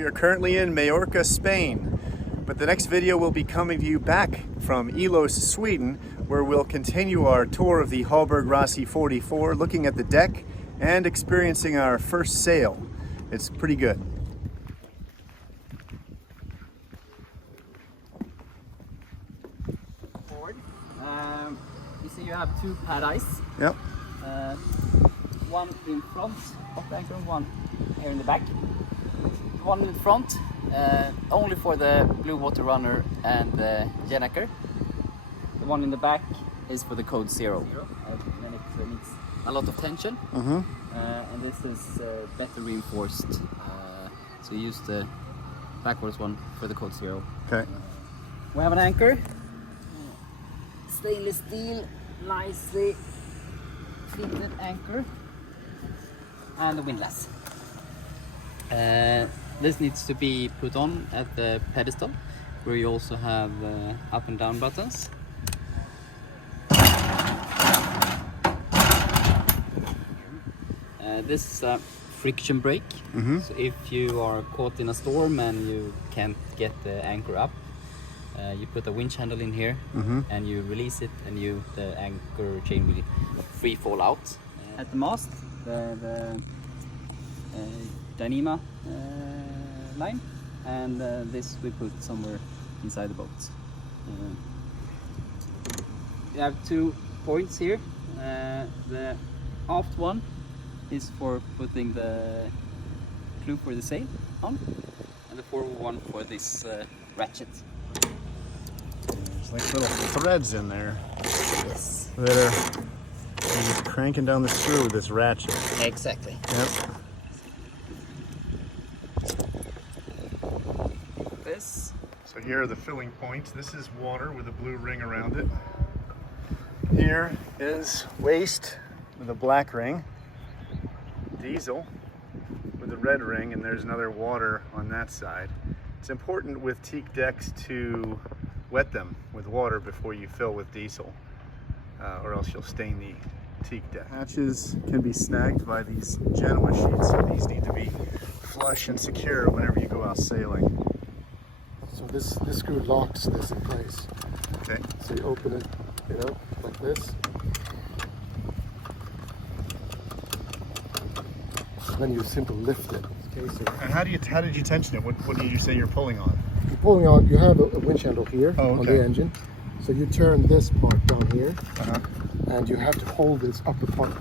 We are currently in Majorca, Spain, but the next video will be coming to you back from Ellös, Sweden, where we'll continue our tour of the Hallberg Rassy 44, looking at the deck and experiencing our first sail. It's pretty good. Forward. You see you have two pad eyes. Yep. One in front of the anchor, one here in the back. One in front, only for the blue water runner and the jet anchor. The one in the back is for the code 0. And it needs a lot of tension. And this is better reinforced. So you use the backwards one for the code 0. Okay. We have an anchor. Stainless steel, nicely fitted anchor. And the windlass. This needs to be put on at the pedestal, where you also have up and down buttons. This is a friction brake. So if you are caught in a storm and you can't get the anchor up, you put a winch handle in here and you release it, and the anchor chain will free fall out. At the mast, the Dyneema line, and this we put somewhere inside the boat. We have 2 points here. The aft one is for putting the clue for the sail on, and the forward one for this ratchet. There's like little threads in there. Yes. That are just cranking down the screw with this ratchet. Exactly. Yep. This. So here are the filling points. This is water with a blue ring around it. Here is waste with a black ring. Diesel with a red ring, and there's another water on that side. It's important with teak decks to wet them with water before you fill with diesel, or else you'll stain the teak deck. Hatches can be snagged by these Genoa sheets, so these need to be flush and secure whenever you go out sailing. So this screw locks this in place. Okay. So you open it, like this. Then you simply lift it. Okay, so And how did you tension it? What did you say you're pulling on? you're pulling on. You have a winch handle here on okay. the engine. So you turn this part down here, and you have to hold this upper part.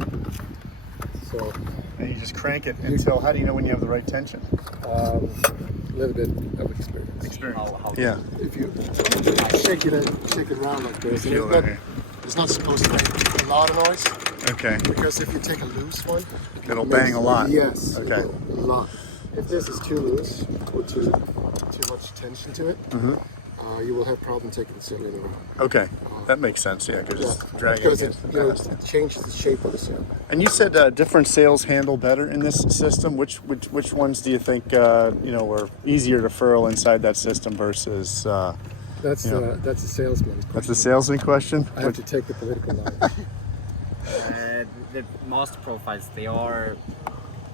So And you just crank it until. How do you know when you have the right tension? a little bit of experience. Yeah. If you shake it around like this, Feel that here. it's not supposed to make a lot of noise. Okay. Because if you take a loose one, It'll bang a lot. Yes. Okay. A lot. If this is too loose or too much tension to it, you will have problem taking the sail anywhere. Okay. That makes sense. Yeah, because it's dragging Because against it, the mast. it changes the shape of the sail. And you said different sails handle better in this system. Which ones do you think were easier to furl inside that system versus? That's a salesman. That's the salesman question. I have to take the political line. The mast profiles, they are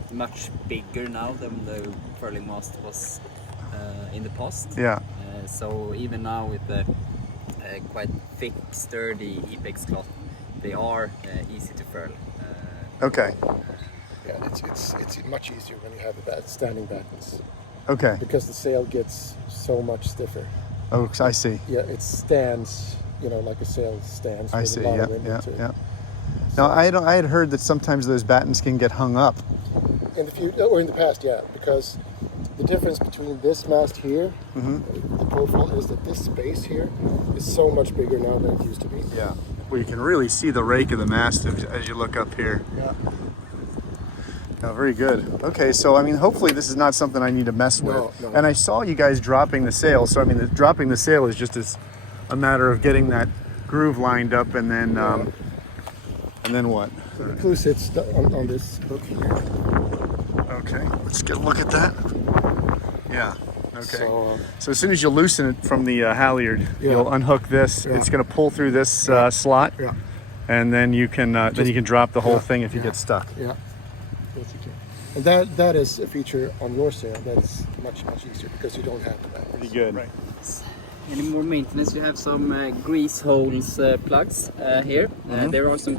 much bigger now than the furling mast was in the past. Yeah. So even now with the quite thick, sturdy Epex cloth, they are easy to furl. Okay. Yeah, it's much easier when you have the standing battens. Okay. Because the sail gets so much stiffer. Oh, I see. Yeah, it stands, like a sail stands. I with see. a lot Yeah. of wind Yeah. into it. Yeah. Now I had heard that sometimes those battens can get hung up. In the past, yeah, because the difference between this mast here, the profile, is that this space here is so much bigger now than it used to be. Yeah. Well, you can really see the rake of the mast as you look up here. Yeah. Oh, very good. Okay, so I mean, hopefully this is not something I need to mess with. No. And I saw you guys dropping the sail, so I mean, dropping the sail is just a matter of getting that groove lined up, and then what? So the clue sits on this hook here. Okay, let's get a look at that. Yeah. Okay. So as soon as you loosen it from the halyard, you'll unhook this. Yeah. It's going to pull through this slot, yeah, and then you can drop the whole thing if you get stuck. yeah. That's okay. And that is a feature on your sail that's much easier because you don't have that. Pretty good. Right. Any more maintenance? We have some grease holes plugs here. There are some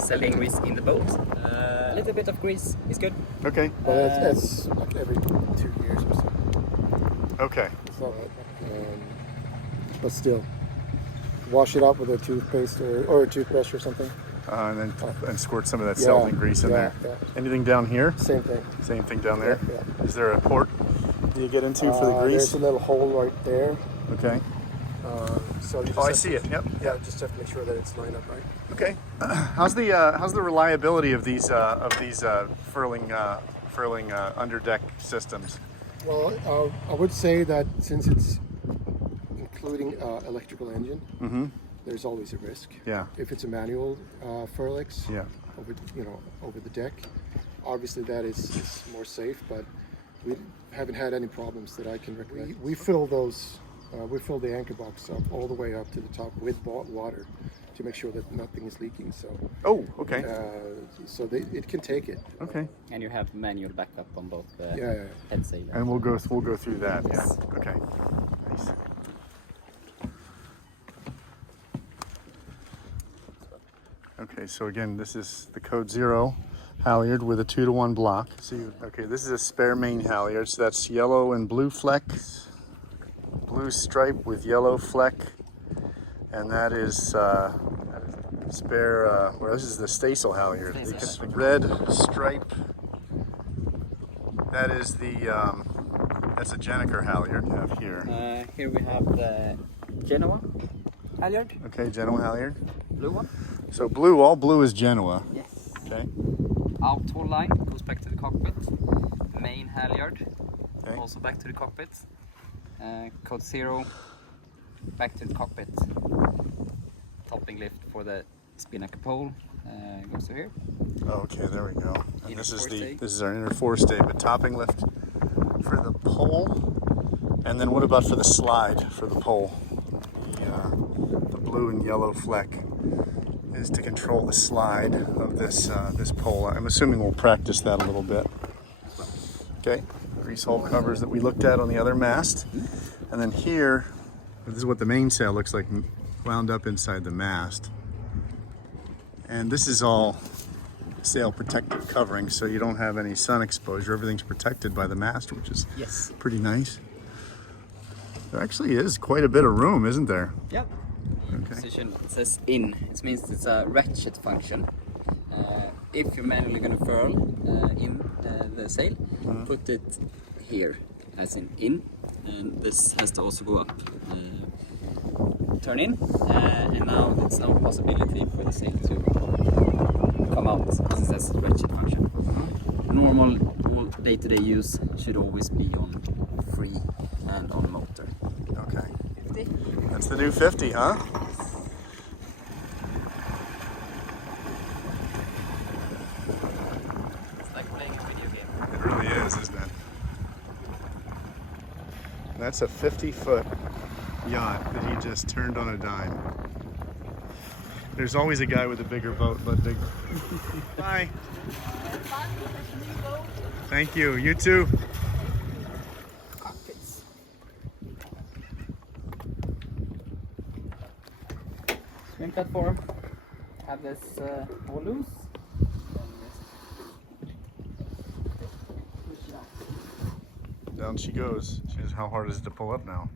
selling grease in the boat. A little bit of grease is good. Okay. But that's like every 2 years or so. Okay. It's not, but still, wash it up with a toothpaste or a toothbrush or something. And then squirt some of that Selden grease in there. Yeah. Anything down here? Same thing. Same thing down there? Yeah. Is there a port you get into for the grease? There's a little hole right there. Okay. So you just I see it. Yep. Yeah, just have to make sure that it's lined up right. Okay. How's the reliability of these furling underdeck systems? Well, I would say that since it's including electrical engine, there's always a risk. Yeah. If it's a manual furlix, Yeah. over the deck, obviously that is more safe. But we haven't had any problems that I can recommend. We fill those. We fill the anchor box up all the way up to the top with water to make sure that nothing is leaking. So. Oh, okay. So it can take it. Okay. And you have manual backup on both Yeah. head sail. And we'll go through that. Yes. Yeah. Okay. Nice. Okay, so again, this is the Code Zero halyard with a 2-to-1 block. Okay, this is a spare main halyard, so that's yellow and blue flecks, blue stripe with yellow fleck, and that is spare. Well, this is the staysail halyard. The red stripe. That is that's a Jenniker halyard you have here. Here we have the Genoa halyard. Okay, Genoa halyard. Blue one. So blue, all blue is Genoa. Yes. Okay. Out line goes back to the cockpit. Main halyard, Okay. also back to the cockpit. Code Zero, back to the cockpit. Topping lift for the spinnaker pole goes to here. Okay, there we go. And Inner this is forestay. this is our inner forestay, but topping lift for the pole. And then what about for the slide for the pole? The blue and yellow fleck is to control the slide of this pole. I'm assuming we'll practice that a little bit. Okay, grease hole covers that we looked at on the other mast. And then here, this is what the mainsail looks like wound up inside the mast. And this is all sail protective covering, so you don't have any sun exposure. Everything's protected by the mast, which is pretty nice. There actually is quite a bit of room, isn't there? Yep. Okay. Position, it says in. It means it's a ratchet function. If you're manually going to furl in the sail, put it here, as in, and this has to also go up. Turn in, and now there's no possibility for the sail to come out, because it says ratchet function. Normal day-to-day use should always be on free and on motor. Okay. 50. That's the new 50, huh? It's like playing a video game. It really is, isn't it? That's a 50-foot yacht that he just turned on a dime. There's always a guy with a bigger boat, but bigger. Bye. Thank you. You too. Cockpits. Swim platform. Have this all loose. Down she goes. How hard is it to pull up now?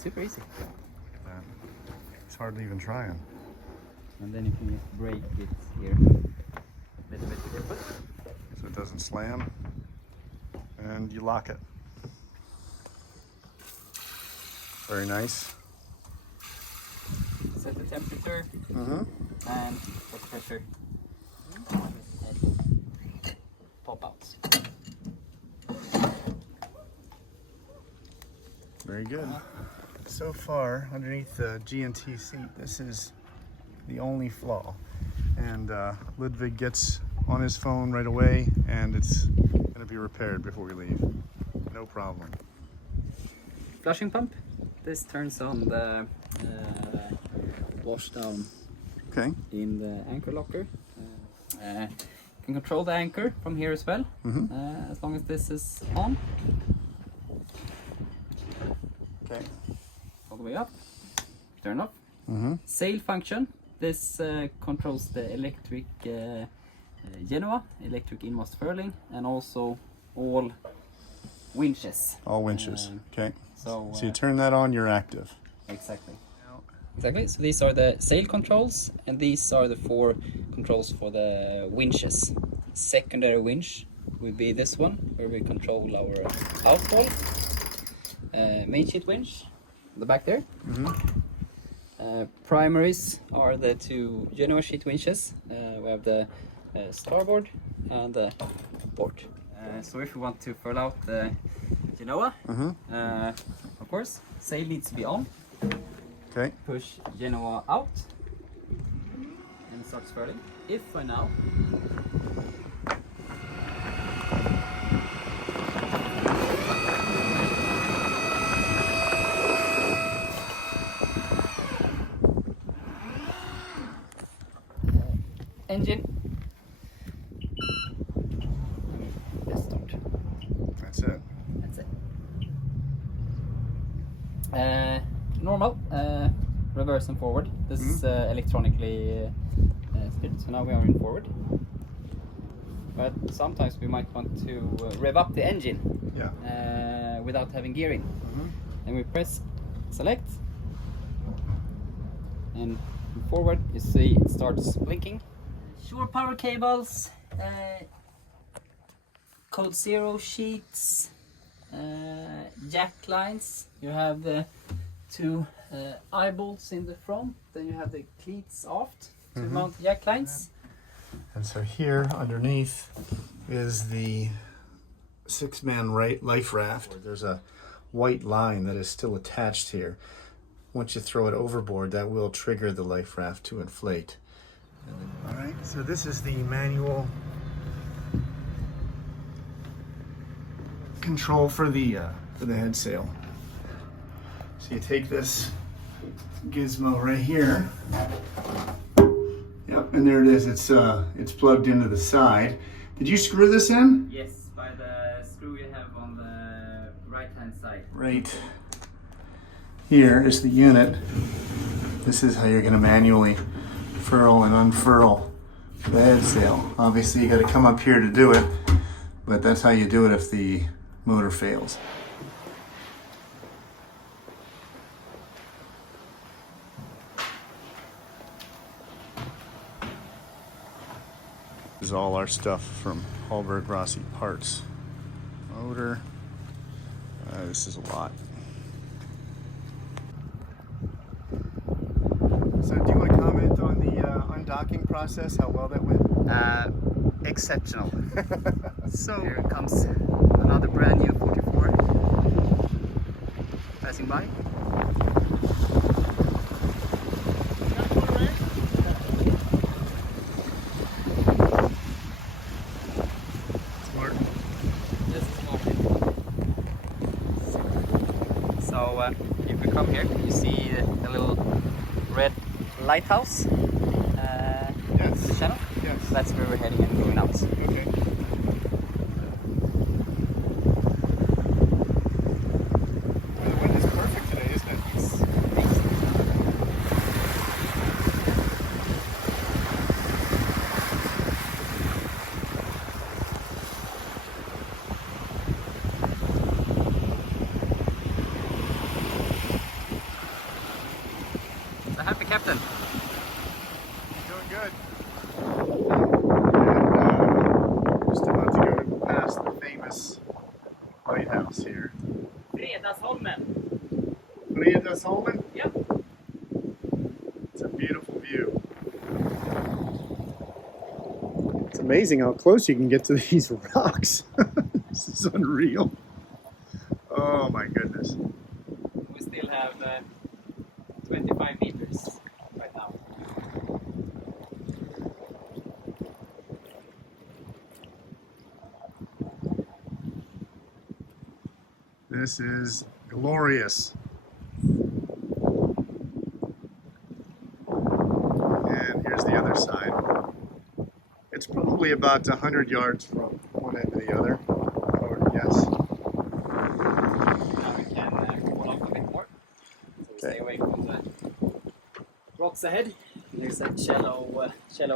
Super easy. Look at that. It's hardly even trying. And then you can just break it here. A little bit with your foot. So it doesn't slam. And you lock it. Very nice. Set the temperature and put the pressure. Pop out. Very good. So far, underneath the G&T seat, this is the only flaw. And Ludwig gets on his phone right away, and it's going to be repaired before we leave. No problem. Flushing pump. This turns on the wash down Okay. in the anchor locker. can control the anchor from here as well, as long as this is on. Okay. All the way up, turn off. Sail function, this controls the electric Genoa, electric in-mast furling, and also all winches. All winches. Okay. So you turn that on, you're active. exactly. Exactly, so these are the sail controls, and these are the 4 controls for the winches. Secondary winch will be this one, where we control our outboard. Main sheet winch, the back there. Primaries are the 2 Genoa sheet winches. We have the starboard and the port. So if we want to furl out the Genoa, of course, sail needs to be on. Okay. Push Genoa out and start furling. If I now engine, let's start. That's it. That's it. Normal, reverse and forward. This is electronically steered, so now we are in forward. But sometimes we might want to rev up the engine without having gearing. And we press select, and forward you see it starts blinking. Shore power cables, code 0 sheets, jack lines. You have the 2 eye bolts in the front, then you have the cleats aft to mount the jack lines. And so here underneath is the 6-man life raft. There's a white line that is still attached here. Once you throw it overboard, that will trigger the life raft to inflate. All right, so this is the manual control for the head sail. So you take this gizmo right here. Yep, and there it is. It's plugged into the side. Did you screw this in? Yes, by the screw you have on the right hand side. Right here is the unit. This is how you're going to manually furl and unfurl the head sail. Obviously you got to come up here to do it, but that's how you do it if the motor fails. This is all our stuff from Hallberg Rassy parts. Motor. This is a lot. So do you want to comment on the undocking process, how well that went? Exceptional. So here comes another brand new 44 passing by. Smart. Just small. So if we come here, you see the little red lighthouse. Yes. The channel. Yes. That's where we're heading and going out. Okay. The wind is perfect today, isn't it? It's amazing. The happy captain. Doing good. Just about to go past the famous lighthouse here. Fredagsholmen. Fredagsholmen? Yep. It's a beautiful view. It's amazing how close you can get to these rocks. This is unreal. Oh my goodness. We still have 25 meters right now. This is glorious. And here's the other side. It's probably probably about 100 yards from one end to the other. Or, yes. Now we can cool off a bit more. So we stay away from the rocks ahead. There's a shallow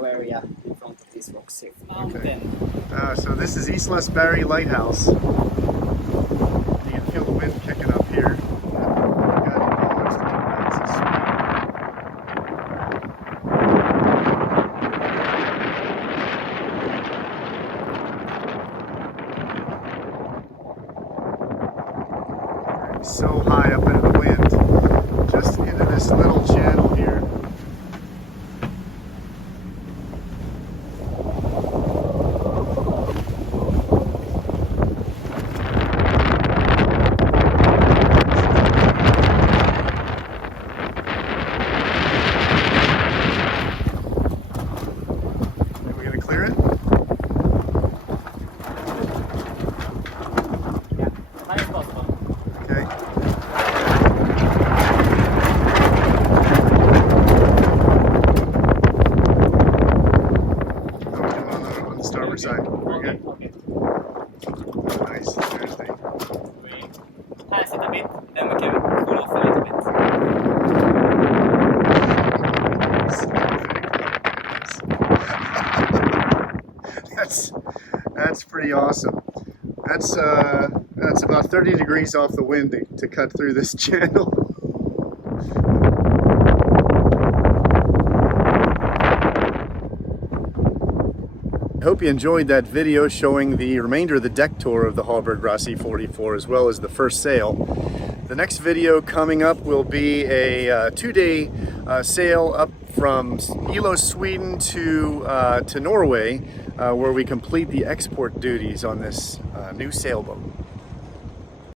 area in front of these rocks here. Mountain. So this is Ellös Lighthouse. You can feel the wind kicking up here. So high up into the wind, just into this little channel here. Are we going to clear it? Yeah, as high as possible. Okay. On the starboard side. Very good. Okay. Nice. There's the... We pass it a bit, then we can cool off a little bit. That's pretty awesome. That's about 30 degrees off the wind to cut through this channel. I hope you enjoyed that video showing the remainder of the deck tour of the Hallberg Rassy 44 as well as the first sail. The next video coming up will be a two-day sail up from Ellös, Sweden to Norway, where we complete the export duties on this new sailboat.